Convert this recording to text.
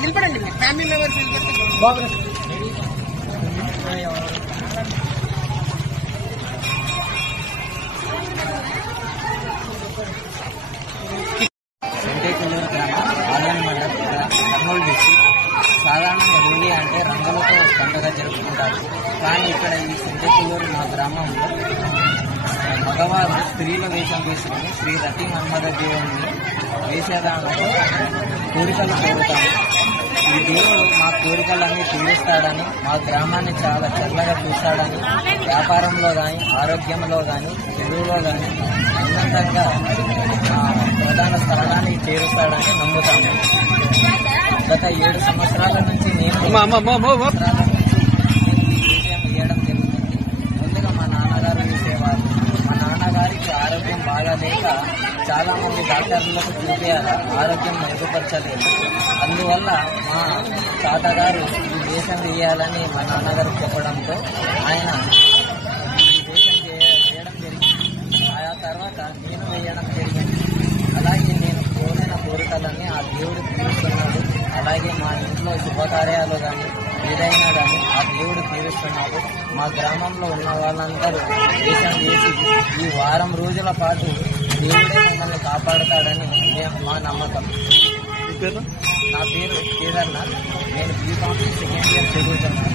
నిలబడండి family members సెంటేకులూరు గ్రామం ఆలయం మండలం కర్నూలు డిస్ట్రిక్ట్. సాధారణంగా హోలీ అంటే రంగులతో పండుగ జరుపుకుంటారు. కానీ ఇక్కడ ఈ సెంటేకులూరు మా గ్రామంలో మగవారు స్త్రీల వేషం వేసుకుని శ్రీ రతి మన్మథ దేవుడిని వేసేదానితో కోరికలు కోరుతారు. ఈ దేవుడు మా కోరికలన్నీ తీరుస్తాడని, మా గ్రామాన్ని చాలా చల్లగా చూస్తాడని, వ్యాపారంలో కానీ, ఆరోగ్యంలో కానీ, చదువులో కానీ ఉన్నతంగా ప్రధాన స్థానాన్ని చేరుస్తాడని నమ్ముతాము. గత 7 సంవత్సరాల నుంచి నేను ఈ విషయం వేయడం జరుగుతుంది. ముందుగా మా నాన్నగారు వేసేవారు. మా నాన్నగారికి ఆరోగ్యం బాగాలేక చాలా మంది డాక్టర్లకు చూపించారు, ఆరోగ్యం మెరుగుపరచలేదు. అందువల్ల మా తాతగారు ఈ వేషం వేయాలని మా నాన్నగారు చెప్పడంతో ఆయన ఈ వేషం చేయడం జరిగింది. ఆ తర్వాత నేను వేయడం జరిగింది. అలాగే నేను కోరిన కోరికలన్నీ ఆ దేవుడు తీరుస్తున్నాడు. అలాగే మా ఇంట్లో శుభకార్యాలు కానీ ఏదైనా కానీ ఆ దేవుడు తీరుస్తున్నాడు. మా గ్రామంలో ఉన్న వాళ్ళందరూ వేషం వేసి ఈ వారం రోజుల పాటు దేవుడే మమ్మల్ని కాపాడుతాడని మా నమ్మకం. నా పేరు కేదార్నాథ్. నేను బీకామ్ సెకండ్ ఇయర్ చదువుతున్నాను.